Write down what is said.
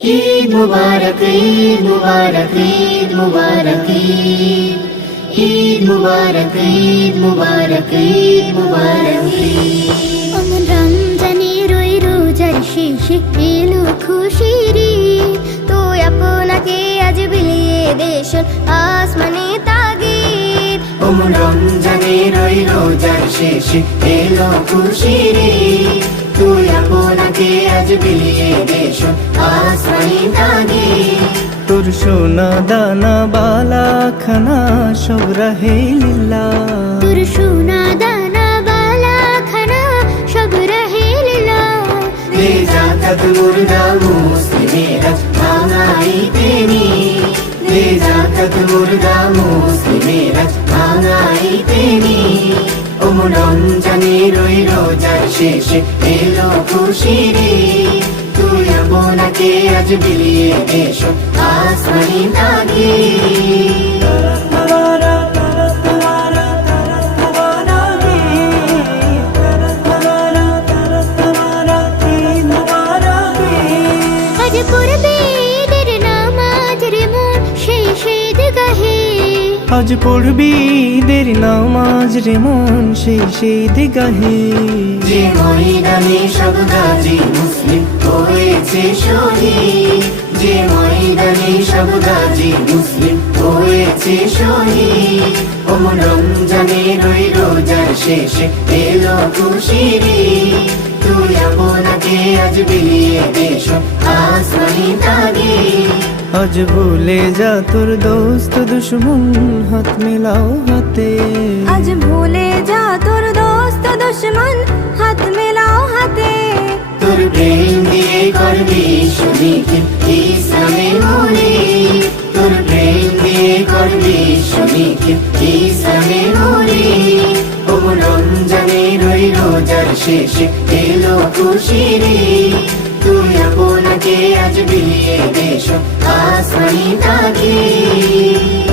ঈদ মুবারক ঈদ মুবারক ঈদ মুবারক ঈদ মুবারক ঈদ মুবারক ঈদ মুবারক। অমন রমজানের ওই রোজার শেষে এলো খুশির ঈদ, তো আপনাকে আজ বিলিয়ে দেশ আসমানে তাগিদ। ওমন রমজানের ওই রোজার শেষে এলো খুশির ঈদ, তুই আপনাকে আজ বিলিয়ে দেশ আসমানি তাগিদ। তোর সোনা দানা বালা খানা সব রাহে লিল্লাহ, তোর সোনা দানা বালা খানা সব রাহে লিল্লাহ। দে জাকাত মুর্দা মুসলিমেরা ভাঙাইতে নি, দে জাকাত মুর্দা মুসলিমেরা ভাঙাইতে নি। ওমন রমজানের ওই রোজার শেষে এলো খুশির ঈদ, তুই আপনাকে আজ বিলিয়ে দেশ আসমানি তাগিদ। আজ পড়বে ঈদের নামাজ রে মন সেই ঈদগাহে, আজ পড়বি ঈদের নামাজ রে মন সেই ঈদগাহে। যে ময়দানে সব গাজী মুসলিম হয়েছে শহীদ, যে ময়দানে সব গাজী মুসলিম হয়েছে শহীদ। ওমন রমজানের ওই রোজার শেষে এলো খুশির ঈদ, তুই আপনাকে আজ বিলিয়ে দেশ আসমানি তাগিদ। আজ ভুলে যা তোর দোস্ত দুশ্মন হাত মেলাও হাতে, আজ ভুলে যা তোর দোস্ত দুশ্মন হাত মেলাও হাতে। তোর প্রেম দিয়ে করবি শনিকে ইসলামে মনে, তোর প্রেম দিয়ে করবি শনিকে ইসলামে মনে। ওমন রমজানের ওই রোজার শেষে এলো খুশির ঈদ, তুই আপনাকে আজ বিলিয়ে দেশ আসমানি তাগিদ।